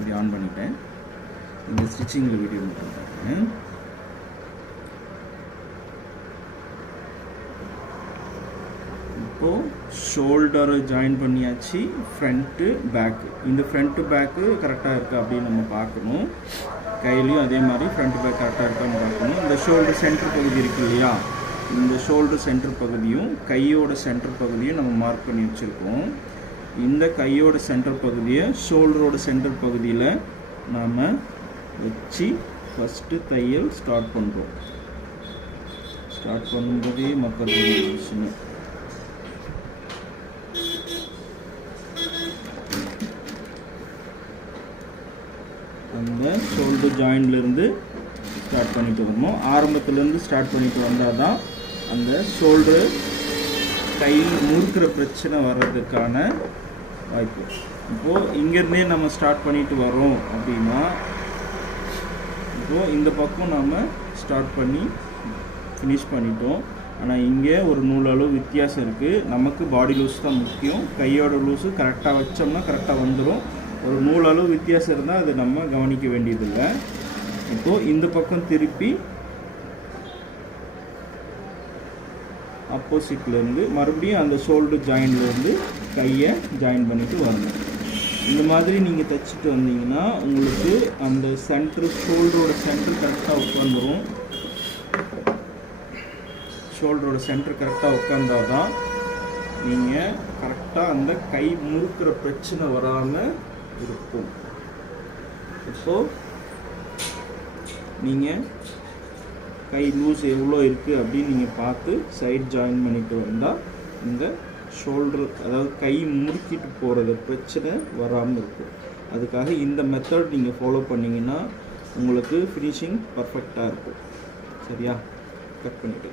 இப்படி ஆன் பண்ணிட்டேன். இந்த ஸ்டிச்சிங்கில் வீடியோ மட்டும் பார்க்குறேன். இப்போது ஷோல்டரை ஜாயின் பண்ணியாச்சு. ஃப்ரண்ட்டு பேக்கு, இந்த ஃப்ரண்ட்டு பேக்கு கரெக்டாக இருக்கா அப்படின்னு நம்ம பார்க்கணும். கையிலையும் அதே மாதிரி ஃப்ரண்ட் பேக் கரெக்டாக இருக்கான்னு பார்க்கணும். இந்த ஷோல்டர் சென்டர் பகுதி இருக்குது இல்லையா, இந்த ஷோல்டர் சென்டர் பகுதியும் கையோட சென்டர் பகுதியும் நம்ம மார்க் பண்ணி வச்சுருக்கோம். இந்த கையோட சென்டர் பகுதியை ஷோல்டரோட சென்டர் பகுதியில் நாம் வச்சு ஃபஸ்ட்டு தையல் ஸ்டார்ட் பண்ணுறோம். ஸ்டார்ட் பண்ணும்போதே மக்கள் விஷயம் அந்த ஷோல்டர் ஜாயின்ட்லேருந்து ஸ்டார்ட் பண்ணிட்டு வரணும். ஆரம்பத்துலேருந்து ஸ்டார்ட் பண்ணிட்டு வந்தால் தான் அந்த ஷோல்டர் கை முறுக்கிற பிரச்சனை வர்றதுக்கான வாய்ப்பு. இப்போது இங்கேருந்தே நம்ம ஸ்டார்ட் பண்ணிட்டு வரோம் அப்படின்னா, இப்போது இந்த பக்கம் நம்ம ஸ்டார்ட் பண்ணி ஃபினிஷ் பண்ணிட்டோம். ஆனால் இங்கே ஒரு நூலளவு வித்தியாசம் இருக்குது. நமக்கு பாடி லூஸ் தான் முக்கியம். கையோட லூஸு கரெக்டாக வச்சோம்னா கரெக்டாக வந்துடும். ஒரு நூலளவு வித்தியாசம் இருந்தால் அது நம்ம கவனிக்க வேண்டியதில்லை. இப்போது இந்த பக்கம் திருப்பி ஆப்போசிட்லேருந்து மறுபடியும் அந்த ஷோல்டர் ஜாயின்லேருந்து கையை ஜாயின் பண்ணிவிட்டு வரணும். இந்த மாதிரி நீங்கள் தைச்சிட்டு வந்தீங்கன்னா உங்களுக்கு அந்த சென்ட்ரு ஷோல்டரோட சென்டர் கரெக்டாக உட்காந்துரும். ஷோல்டரோட சென்டர் கரெக்டாக உட்காந்தால் தான் நீங்கள் கரெக்டாக அந்த கை முறுக்கிற பிரச்சனை வராமல் இருக்கும். இப்போது நீங்கள் கை லூஸ் எவ்வளோ இருக்குது அப்படின்னு நீங்கள் பார்த்து சைட் ஜாயின் பண்ணிட்டு வந்தால் இந்த ஷோல்டர், அதாவது கை முறுக்கிட்டு போகிறது பிரச்சனை வராமல் இருக்கும். அதுக்காக இந்த மெத்தட் நீங்கள் ஃபாலோ பண்ணிங்கன்னா உங்களுக்கு ஃபினிஷிங் பர்ஃபெக்டாக இருக்கும். சரியா? கட் பண்ணிவிட்டு